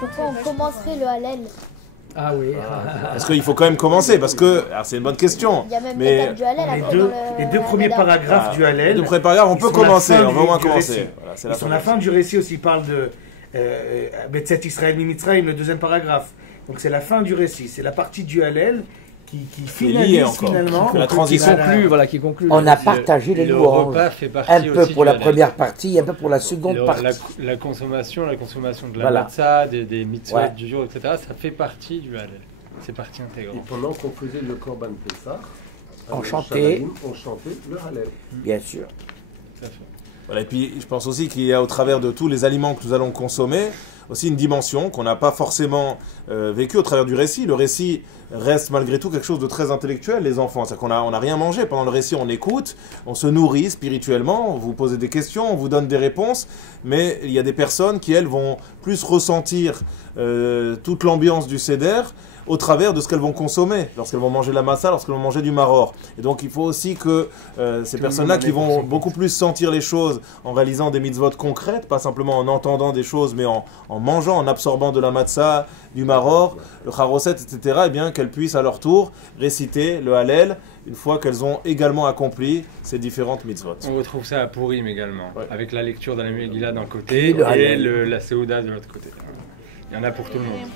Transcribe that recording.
Pourquoi on commencerait le Hallel? Ah oui. Parce qu'il faut quand même commencer, parce que c'est une bonne question. Il y a même mais l'étape du Hallel après dans Les deux premiers paragraphes du Hallel. les deux premiers paragraphes, on peut commencer, on va au moins commencer. Voilà, Ils sont la fin du récit aussi, il parle de Betzet Israël Mimitzraïm, le deuxième paragraphe. Donc c'est la fin du récit, c'est la partie du Hallel qui finalise finalement. La transition qui conclut. On a partagé les louanges. Un peu pour la première partie, un peu pour la seconde partie. La consommation de la matzah, des mitzvot du jour, etc., ça fait partie du Hallel. C'est partie intégrante. Et pendant qu'on faisait le Korban Pessah, on chantait le Hallel. Bien sûr. Tout à fait. Voilà, et puis je pense aussi qu'il y a au travers de tous les aliments que nous allons consommer, aussi une dimension qu'on n'a pas forcément vécue au travers du récit. Le récit reste malgré tout quelque chose de très intellectuel, les enfants. C'est-à-dire qu'on n'a rien mangé. Pendant le récit, on écoute, on se nourrit spirituellement, on vous pose des questions, on vous donne des réponses, mais il y a des personnes qui, elles, vont plus ressentir toute l'ambiance du Seder au travers de ce qu'elles vont consommer, lorsqu'elles vont manger de la massa, lorsqu'elles vont manger du maror. Et donc il faut aussi que ces personnes-là qui vont beaucoup plus sentir les choses en réalisant des mitzvot concrètes, pas simplement en entendant des choses, mais en mangeant, en absorbant de la matzah, du maror, le charoset, etc., eh bien qu'elles puissent à leur tour réciter le Hallel, une fois qu'elles ont également accompli ces différentes mitzvot. On retrouve ça à Purim également, avec la lecture de la Megillah d'un côté et la Seuda de l'autre côté. Il y en a pour tout le monde.